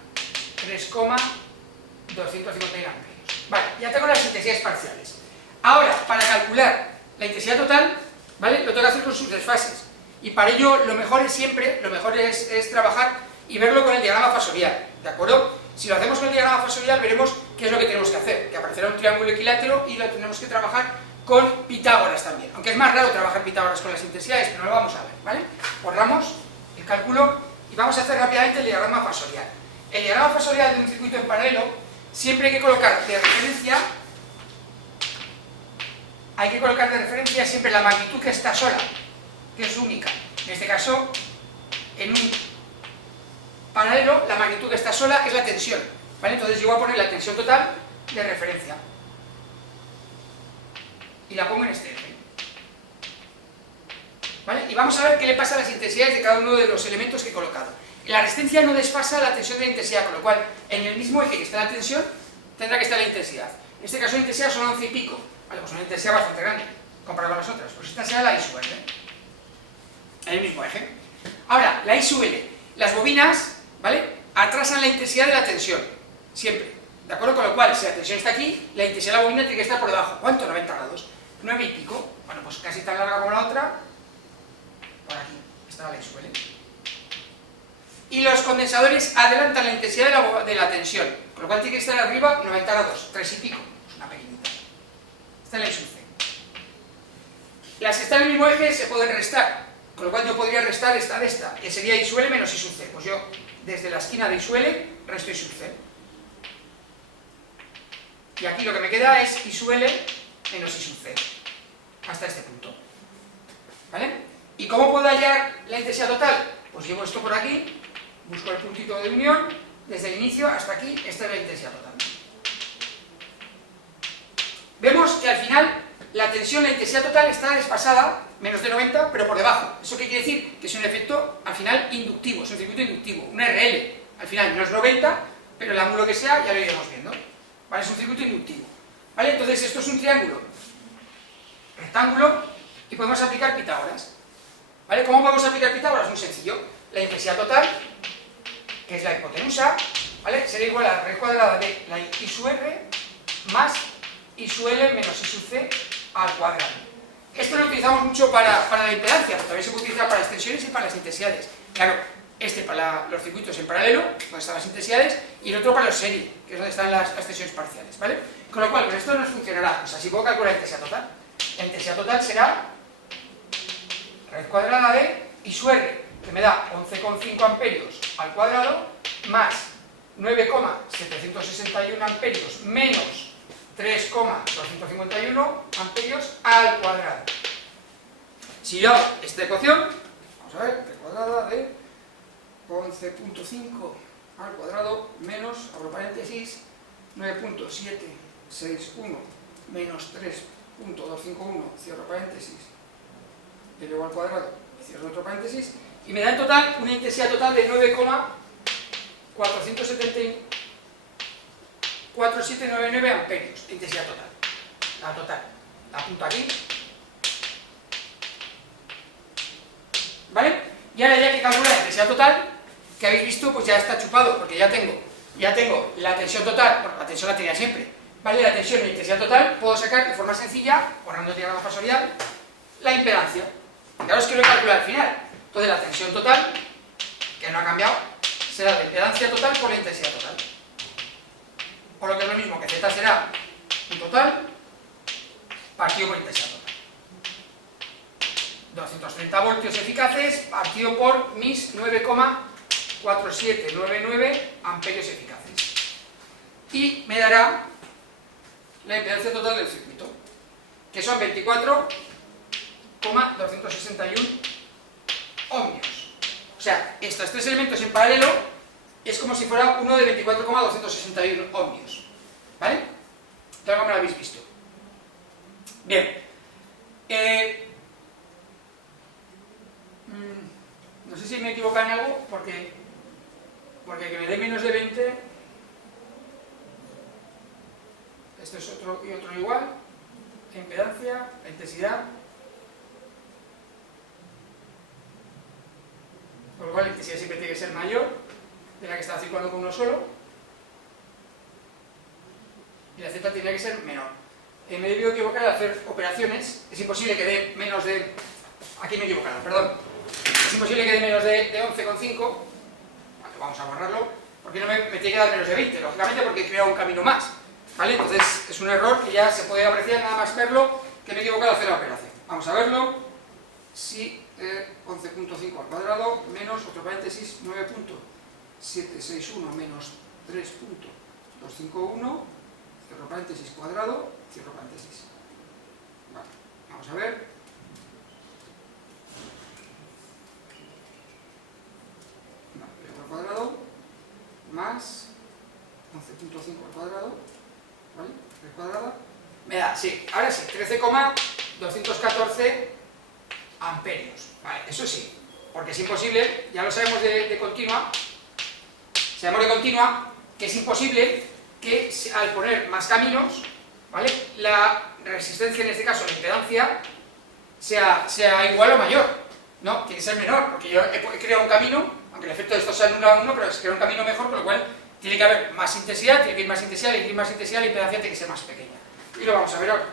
3,251 amperios. Vale, ya tengo las intensidades parciales. Ahora, para calcular la intensidad total, ¿vale? Lo tengo que hacer con sus desfases. Y para ello, lo mejor es trabajar y verlo con el diagrama fasorial, ¿de acuerdo? Si lo hacemos con el diagrama fasorial, veremos qué es lo que tenemos que hacer, que aparecerá un triángulo equilátero y lo tenemos que trabajar con Pitágoras también. Aunque es más raro trabajar Pitágoras con las intensidades, pero lo vamos a ver, ¿vale? Borramos el cálculo y vamos a hacer rápidamente el diagrama fasorial. El diagrama fasorial de un circuito en paralelo, siempre hay que colocar de referencia, siempre la magnitud que está sola, que es única. En este caso, en un paralelo, la magnitud que está sola es la tensión, ¿vale? Entonces yo voy a poner la tensión total de referencia y la pongo en este eje, ¿vale? Y vamos a ver qué le pasa a las intensidades de cada uno de los elementos que he colocado. La resistencia no desfasa la tensión de la intensidad, con lo cual en el mismo eje que está la tensión tendrá que estar la intensidad. En este caso la intensidad son 11 y pico, ¿vale? Pues una intensidad bastante grande comparado con las otras. Pues esta será la I sub L, en el mismo eje. Ahora, la I sub L, las bobinas, ¿vale? Atrasan la intensidad de la tensión, siempre, ¿De acuerdo? Con lo cual, si la tensión está aquí, la intensidad de la bobina tiene que estar por debajo. ¿Cuánto? 90 grados. 9 y pico. Bueno, pues casi tan larga como la otra. Por aquí. Esta la suele. Y los condensadores adelantan la intensidad de la tensión. Con lo cual tiene que estar arriba 90 grados. 3 y pico. Es una pequeñita. Esta es la ISUC. Las que están en el mismo eje se pueden restar. Con lo cual yo podría restar esta de esta. Que sería ISUL menos ISUC. Pues yo, desde la esquina de ISUL, resto ISUC. Y aquí lo que me queda es ISUL menos ISUC, hasta este punto. ¿Vale? ¿Y cómo puedo hallar la intensidad total? Pues llevo esto por aquí, busco el puntito de unión, desde el inicio hasta aquí, esta es la intensidad total. Vemos que al final la tensión, la intensidad total está desfasada, menos de 90, pero por debajo. ¿Eso qué quiere decir? Que es un efecto, al final, inductivo, es un circuito inductivo, un RL. Al final no es 90, pero el ángulo que sea ya lo iremos viendo. ¿Vale? Es un circuito inductivo. ¿Vale? Entonces esto es un triángulo rectángulo y podemos aplicar Pitágoras. ¿Vale? ¿Cómo podemos aplicar Pitágoras? Muy sencillo. La intensidad total, que es la hipotenusa, ¿vale? Será igual a la raíz cuadrada de la I sub R más I sub L menos I sub C al cuadrado. Esto lo utilizamos mucho para la impedancia, pero también se puede utilizar para las tensiones y para las intensidades. Claro, este para los circuitos en paralelo, donde están las intensidades, y el otro para los serie, que es donde están las tensiones parciales, ¿vale? Con lo cual, con esto nos funcionará. Pues así puedo calcular la intensidad total. La intensidad total será raíz cuadrada de I sub R, que me da 11,5 amperios al cuadrado, más 9,761 amperios menos 3,251 amperios al cuadrado. Si yo hago esta ecuación, vamos a ver, raíz cuadrada de 11,5 al cuadrado menos, abro paréntesis, 9,761 menos 3,251, cierro paréntesis, elevado al cuadrado, cierro otro paréntesis, y me da en total una intensidad total de 9,4799 amperios de intensidad total. La total. La apunto aquí. ¿Vale? Y ahora ya que calculo la intensidad total, que habéis visto, pues ya está chupado, porque ya tengo la tensión total, bueno, la tensión la tenía siempre, ¿vale? La tensión y la intensidad total, puedo sacar de forma sencilla, borrando diagrama fasorial, la impedancia. Fijaros que lo he calculado al final. Entonces la tensión total, que no ha cambiado, será la impedancia total por la intensidad total. Por lo que es lo mismo que Z será un total partido por intensidad total. 230 voltios eficaces partido por mis 9,4799 amperios eficaces. Y me dará la impedancia total del circuito, que son 24,261 ohmios. O sea, estos tres elementos en paralelo es como si fuera uno de 24,261 ohmios. ¿Vale? Tal como lo habéis visto. Bien. No sé si me he equivocado en algo, porque que me dé menos de 20, esto es otro y otro igual, la impedancia, la intensidad, por lo cual la intensidad siempre tiene que ser mayor de la que está circulando con uno solo, y la Z tiene que ser menor. Me he debido equivocar al hacer operaciones, es imposible que dé menos de... Aquí me he equivocado, perdón. Es imposible que dé menos de 11,5, vamos a borrarlo, porque no me tiene que dar menos de 20, lógicamente porque he creado un camino más, ¿vale? Entonces es un error que ya se puede apreciar nada más verlo, que me he equivocado al hacer la operación. Vamos a verlo. Si 11,5 al cuadrado menos, otro paréntesis, 9,761 menos 3,251, cierro paréntesis cuadrado, cierro paréntesis. Vale, vamos a ver. Cuadrado más 11,5 al cuadrado, ¿vale? Raíz cuadrada, me da, sí, ahora sí, 13,214 amperios, ¿vale? Eso sí, porque es imposible, ya lo sabemos de continua, sabemos de continua que es imposible que al poner más caminos, ¿vale? La resistencia, en este caso la impedancia, sea igual o mayor, ¿no? Tiene que ser menor, porque yo he creado un camino, aunque el efecto de esto sea 1 a 1, pero es crear un camino mejor, con lo cual Tiene que haber más intensidad, tiene que ir más intensidad, y ir más intensidad, la impedancia tiene que ser más pequeña. Y lo vamos a ver ahora.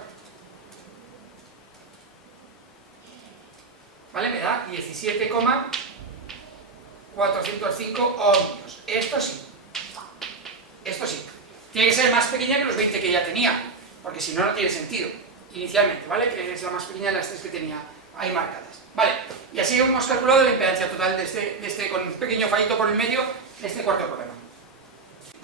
¿Vale? Me da 17,405 ohmios. Esto sí. Esto sí. Tiene que ser más pequeña que los 20 que ya tenía, porque si no, no tiene sentido, inicialmente, ¿vale? Que es la más pequeña de las tres que tenía ahí marcadas. Vale, y así hemos calculado la impedancia total de este con un pequeño fallito por el medio, de este cuarto problema.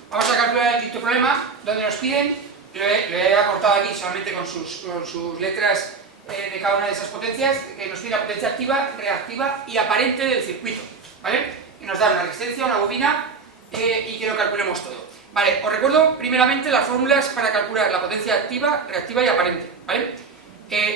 Vamos a calcular el quinto problema, donde nos piden, lo he acortado aquí solamente con sus letras de cada una de esas potencias, que nos pide la potencia activa, reactiva y aparente del circuito, ¿vale? Y nos da una resistencia, una bobina y que lo calculemos todo. Vale, os recuerdo primeramente las fórmulas para calcular la potencia activa, reactiva y aparente, ¿vale?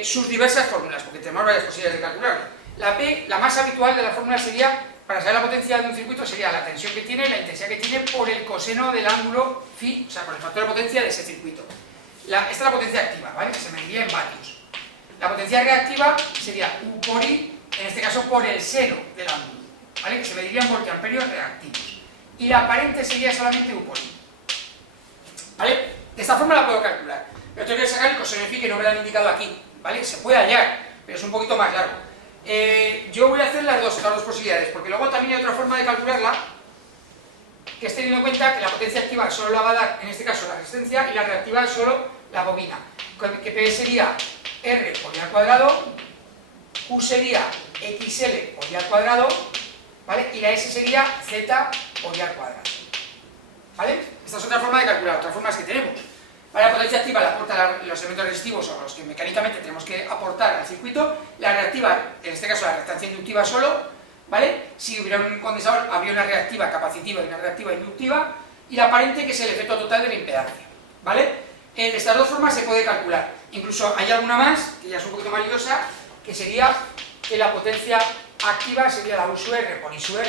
Sus diversas fórmulas, porque tenemos varias posibilidades de calcularlo. La P, la más habitual de la fórmula sería, para saber la potencia de un circuito, sería la tensión que tiene, la intensidad que tiene por el coseno del ángulo phi, o sea, por el factor de potencia de ese circuito. Esta es la potencia activa, ¿vale? Que se mediría en vatios. La potencia reactiva sería U por I, en este caso por el seno del ángulo, ¿vale? Que se mediría en voltiamperios reactivos. Y la aparente sería solamente U por I, ¿vale? De esta forma la puedo calcular, pero tengo que sacar el coseno de phi, que no me lo han indicado aquí, ¿vale? Se puede hallar, pero es un poquito más largo. Yo voy a hacer las dos posibilidades, porque luego también hay otra forma de calcularla, que es teniendo en cuenta que la potencia activa solo la va a dar, en este caso, la resistencia, y la reactiva solo la bobina, que P sería R por I al cuadrado, Q sería XL por I al cuadrado, ¿vale? Y la S sería Z por I al cuadrado, ¿vale? Esta es otra forma de calcular, otras formas que tenemos. Para la potencia activa la aporta los elementos resistivos o los que mecánicamente tenemos que aportar al circuito. La reactiva, en este caso la reactancia inductiva solo, ¿vale? Si hubiera un condensador, habría una reactiva capacitiva y una reactiva inductiva. Y la aparente, que es el efecto total de la impedancia, ¿vale? De estas dos formas se puede calcular. Incluso hay alguna más, que ya es un poquito más liosa, que sería que la potencia activa sería la U sub R por I sub R,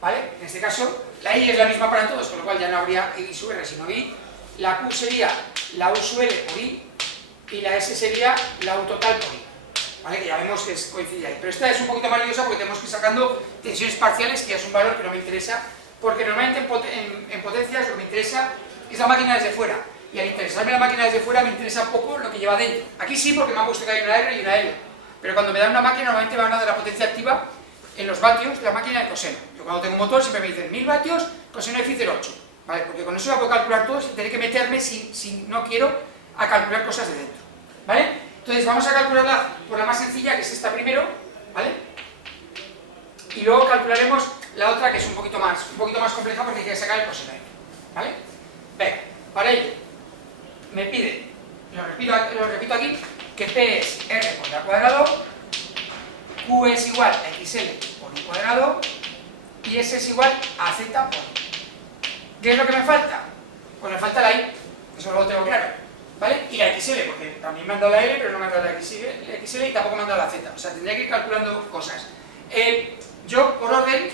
¿vale? En este caso, la I es la misma para todos, con lo cual ya no habría I sub R sino I. La Q sería la U sub L por I y la S sería la U total por I, ¿vale? Que ya vemos que coincide ahí. Pero esta es un poquito más liosa porque tenemos que ir sacando tensiones parciales, que ya es un valor que no me interesa, porque normalmente en potencias lo que me interesa es la máquina desde fuera. Y al interesarme la máquina desde fuera me interesa poco lo que lleva dentro. Aquí sí, porque me han puesto que hay una R y una L. Pero cuando me dan una máquina, normalmente me hablan de la potencia activa en los vatios de la máquina de coseno. Yo cuando tengo un motor siempre me dicen 1000 vatios, coseno de phi 0,8. ¿Vale? Porque con eso ya puedo calcular todo sin tener que meterme, si no quiero, a calcular cosas de dentro, ¿vale? Entonces vamos a calcularla por la más sencilla, que es esta primero, ¿vale? Y luego calcularemos la otra, que es un poquito más compleja, porque hay que sacar el coseno, ¿vale? Venga, para ello, me pide, lo repito aquí, que P es R por I al cuadrado, Q es igual a XL por I cuadrado, y S es igual a Z por I. ¿Qué es lo que me falta? Pues me falta la I, eso lo tengo claro, ¿vale? Y la XL, porque también me han dado la L, pero no me han dado la XL y tampoco me han dado la Z, o sea, tendría que ir calculando cosas. Yo, por orden,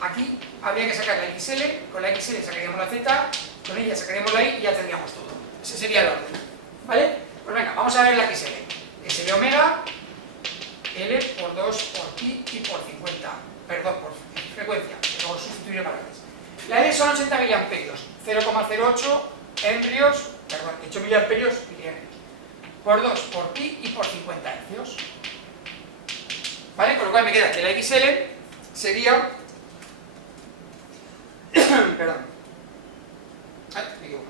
aquí habría que sacar la XL, con la XL sacaríamos la Z, con ella sacaríamos la I y ya tendríamos todo. Ese sería el orden, ¿vale? Pues venga, vamos a ver la XL. S de omega, L por 2 por pi y por 50, perdón, por frecuencia, que luego sustituiré palabras. La L son 80 miliamperios, 0,08 embrios, perdón, 8 miliamperios, por 2 por pi y por 50 hercios. ¿Vale? Con lo cual me queda que la XL sería... perdón. Ay, me equivoco.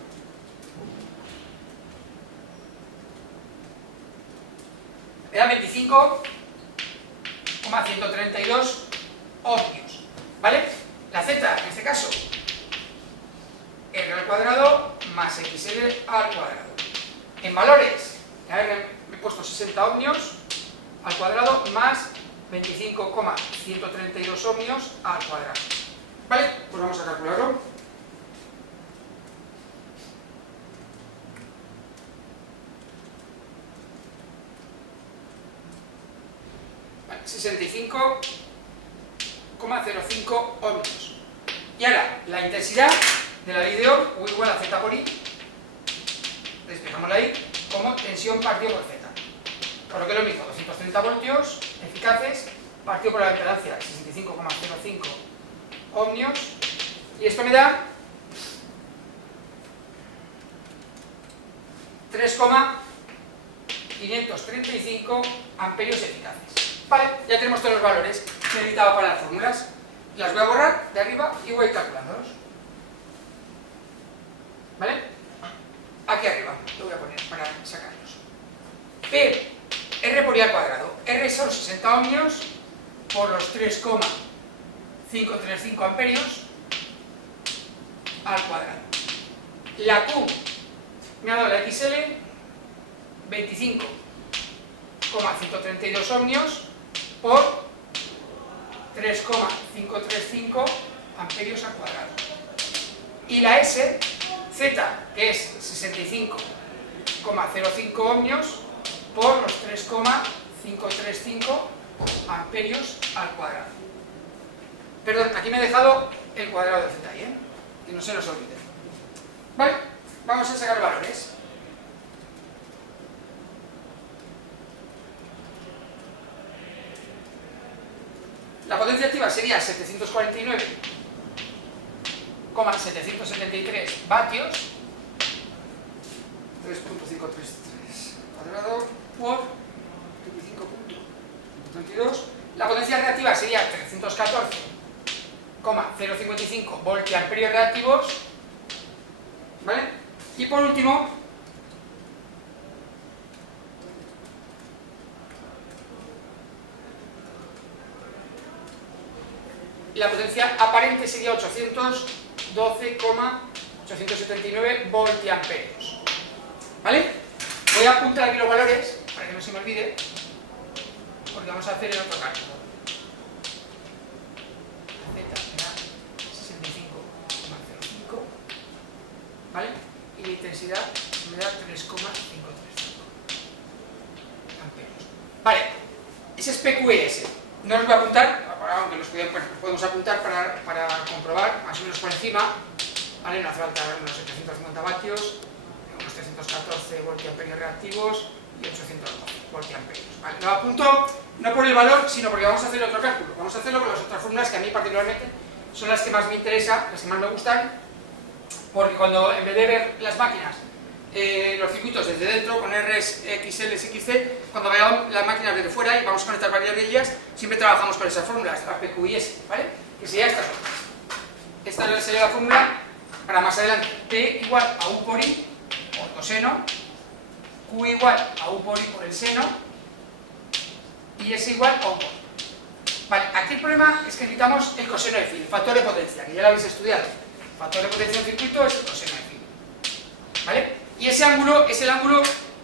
Me da 25,132 ohmios, ¿vale? La Z, en este caso, R al cuadrado más XL al cuadrado. En valores, la R me he puesto 60 ohmios al cuadrado más 25,132 ohmios al cuadrado. ¿Vale? Pues vamos a calcularlo. Vale, 65,05 ohmios. Y ahora, la intensidad de la ley de Ohm, U igual a Z por I, despejamos la I como tensión partido por Z. Por lo que es lo mismo, 230 voltios eficaces partido por la impedancia 65,05 ohmios Y esto me da 3,535 amperios eficaces. Vale, ya tenemos todos los valores que necesitaba para las fórmulas. Las voy a borrar de arriba y voy calculándolos. ¿Vale? Aquí arriba lo voy a poner para sacarlos. P, R por I al cuadrado. R son 60 ohmios por los 3,535 amperios al cuadrado. La Q me ha dado la XL 25,132 ohmios por 3,535 amperios al cuadrado. Y la S, Z, que es 65,05 ohmios por los 3,535 amperios al cuadrado. Perdón, aquí me he dejado el cuadrado de Z, ¿eh? Que no se nos olvide. Vale, vamos a sacar valores. La potencia activa sería 749,773 vatios, 3.533 cuadrado por 25.32. La potencia reactiva sería 314,055 voltiamperios reactivos, ¿vale? Y por último, la potencia aparente sería 812,879 voltiamperios. ¿Vale? Voy a apuntar aquí los valores para que no se me olvide, porque vamos a hacer el otro cálculo. Z me da 65,05, ¿vale? Y la intensidad me da 3,535 amperios. Vale, ese es PQS. No los voy a apuntar, aunque los podemos apuntar para comprobar más o menos por encima, ¿vale? No hace falta unos 750 vatios, unos 314 voltiamperios reactivos y 812 voltiamperios. ¿Vale? Lo apunto no por el valor, sino porque vamos a hacer otro cálculo. Vamos a hacerlo con las otras fórmulas que a mí particularmente son las que más me interesan, las que más me gustan, porque cuando en vez de ver las máquinas, los circuitos desde dentro, con Rs, XL, XC, cuando veamos las máquinas desde fuera y vamos a conectar varias de ellas, siempre trabajamos con esas fórmulas, la PQ y S, ¿vale? Que serían estas fórmulas. Esta sería la fórmula para más adelante. P igual a U por I, por coseno, Q igual a U por I por el seno, y S igual a U por I. Vale, aquí el problema es que necesitamos el coseno de phi, el factor de potencia, que ya lo habéis estudiado. El factor de potencia de un circuito es el coseno de phi. ¿Vale? Y ese ángulo es el ángulo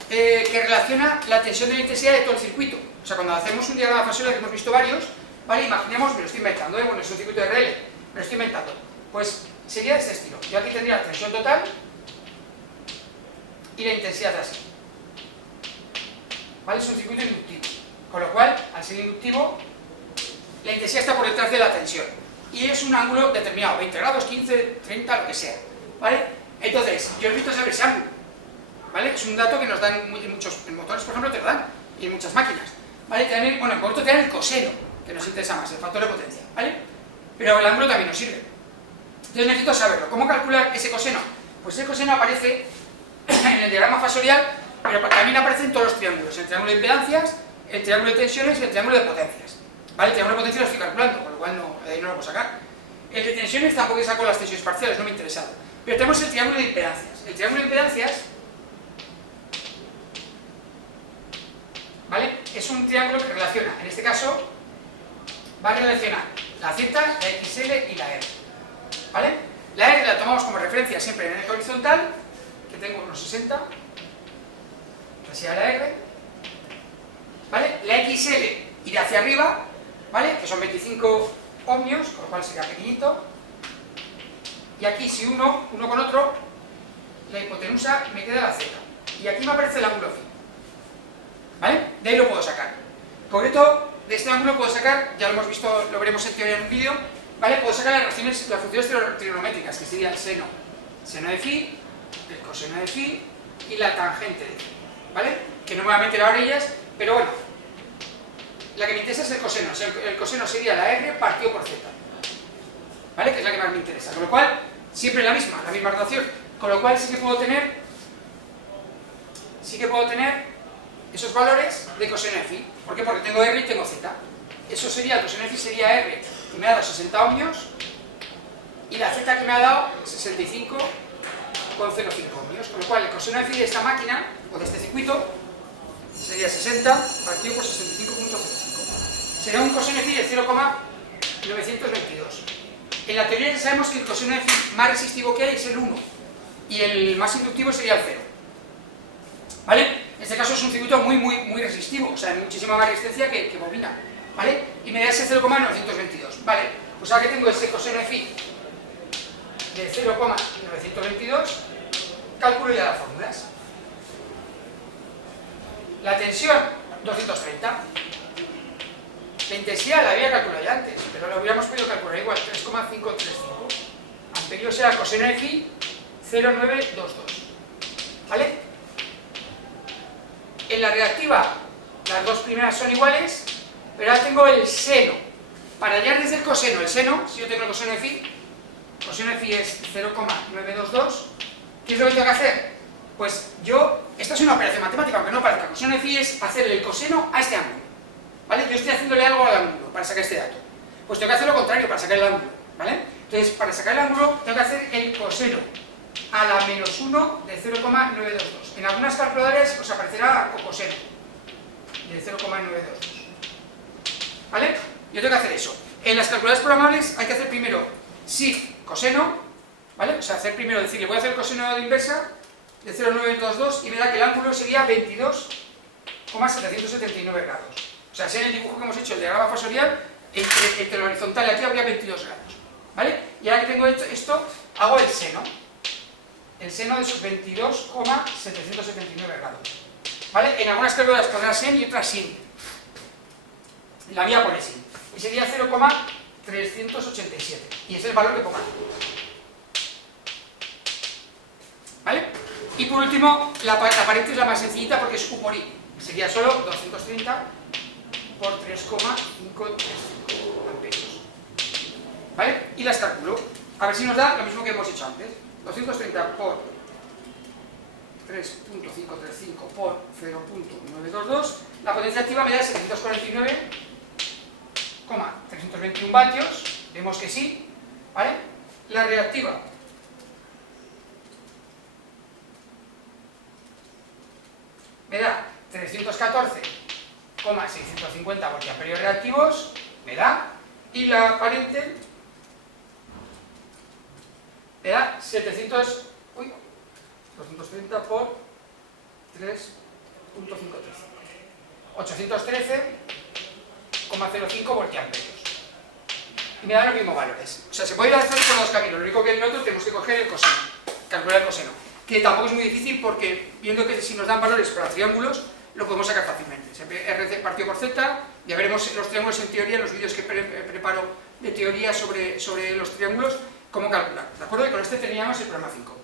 que relaciona la tensión de la intensidad de todo el circuito. O sea, cuando hacemos un diagrama Fasorial, que hemos visto varios, ¿vale? Imaginemos, me lo estoy inventando, bueno, es un circuito de RL, me lo estoy inventando. Pues sería de este estilo. Yo aquí tendría la tensión total y la intensidad así. ¿Vale? Es un circuito inductivo. Con lo cual, al ser inductivo, la intensidad está por detrás de la tensión. Y es un ángulo determinado, 20 grados, 15, 30, lo que sea. ¿Vale? Entonces, yo necesito saber ese ángulo. ¿Vale? Es un dato que nos dan en muchos en motores, por ejemplo, te lo dan, y en muchas máquinas. ¿Vale? Bueno, en concreto te dan el coseno, que nos interesa más, el factor de potencia. ¿Vale? Pero el ángulo también nos sirve. Entonces necesito saberlo. ¿Cómo calcular ese coseno? Pues ese coseno aparece en el diagrama fasorial, pero también aparece en todos los triángulos. El triángulo de impedancias, el triángulo de tensiones y el triángulo de potencias. ¿Vale? El triángulo de potencias lo estoy calculando, con lo cual no, ahí no lo puedo sacar. El de tensiones tampoco saco las tensiones parciales, no me ha interesado. Pero tenemos el triángulo de impedancias. El triángulo de impedancias, ¿vale? Es un triángulo que relaciona, en este caso, va a relacionar la Z, la XL y la R. ¿Vale? La R la tomamos como referencia siempre en el eje horizontal, que tengo unos 60, que sea la R. ¿Vale? La XL irá hacia arriba, ¿vale? Que son 25 ohmios, con lo cual sería pequeñito. Y aquí, si uno con otro, la hipotenusa me queda la Z. Y aquí me aparece el ángulo phi. ¿Vale? De ahí lo puedo sacar. En concreto, de este ángulo puedo sacar, ya lo hemos visto, lo veremos en teoría en un vídeo, ¿vale? Puedo sacar las funciones trigonométricas, que sería el seno de phi, el coseno de phi y la tangente de phi. ¿Vale? Que no me voy a meter ahora en ellas, pero bueno, la que me interesa es el coseno. O sea, el coseno sería la R partido por Z. ¿vale? Que es la que más me interesa. Con lo cual, siempre la misma rotación. Con lo cual sí que puedo tener esos valores de coseno de phi. ¿Por qué? Porque tengo R y tengo Z. Eso sería, el coseno de phi sería R, que me ha dado 60 ohmios, y la Z que me ha dado 65,05 ohmios. Con lo cual, el coseno de phi de esta máquina, o de este circuito, sería 60 partido por 65,05. Sería un coseno de phi de 0,922. En la teoría ya sabemos que el coseno de phi más resistivo que hay es el 1, y el más inductivo sería el 0. ¿Vale? En este caso es un circuito muy resistivo, o sea, hay muchísima más resistencia que bobina, ¿vale? Y me da ese 0,922, ¿vale? Pues ahora que tengo ese coseno de phi de 0,922, calculo ya las fórmulas. La tensión, 230. La intensidad la había calculado ya antes, pero lo hubiéramos podido calcular igual, 3,535. Amperios sea coseno de phi 0,922. ¿Vale? En la reactiva, las dos primeras son iguales, pero ahora tengo el seno. Para hallar desde el coseno, el seno, si yo tengo el coseno de phi es 0,922, ¿qué es lo que tengo que hacer? Pues esta es una operación matemática, aunque no parezca. Coseno de phi es hacerle el coseno a este ángulo, ¿vale? Yo estoy haciéndole algo al ángulo para sacar este dato. Pues tengo que hacer lo contrario para sacar el ángulo, ¿vale? Entonces, para sacar el ángulo, tengo que hacer el coseno a la menos 1 de 0,922. En algunas calculadoras os aparecerá coseno de 0,922. ¿Vale? Yo tengo que hacer eso. En las calculadoras programables hay que hacer primero si coseno, ¿vale? O sea, hacer primero, decirle, voy a hacer el coseno de inversa de 0,922 y me da que el ángulo sería 22,779 grados. O sea, si en el dibujo que hemos hecho, el diagrama fasorial, entre la horizontal y aquí habría 22 grados. ¿Vale? Y ahora que tengo esto, hago el seno. El seno de esos 22,779 grados. ¿Vale? En algunas calculadoras pondrá sen y otras sin. La mía pone sin. Y sería 0,387. Y ese es el valor que ponga. ¿Vale? Y por último, la paréntesis es la más sencillita porque es U por I. Sería solo 230 por 3,535 amperios. ¿Vale? Y las calculo. A ver si nos da lo mismo que hemos hecho antes. 230 por 3,535 por 0,922. La potencia activa me da 749,321 vatios. Vemos que sí. ¿Vale? La reactiva me da 314,650 voltiamperios reactivos. Me da. Y la aparente me da 230 por 3,513. 813,05 voltiamperios. Y me da los mismos valores. O sea, se puede ir a hacer por dos caminos. Lo único que en el otro tenemos que coger el coseno, calcular el coseno. Que tampoco es muy difícil porque, viendo que si nos dan valores para triángulos, lo podemos sacar fácilmente. RC partido por Z, ya veremos los triángulos en teoría, en los vídeos que preparo de teoría sobre los triángulos, cómo calcular. ¿De acuerdo? Y con este terminamos el programa 5.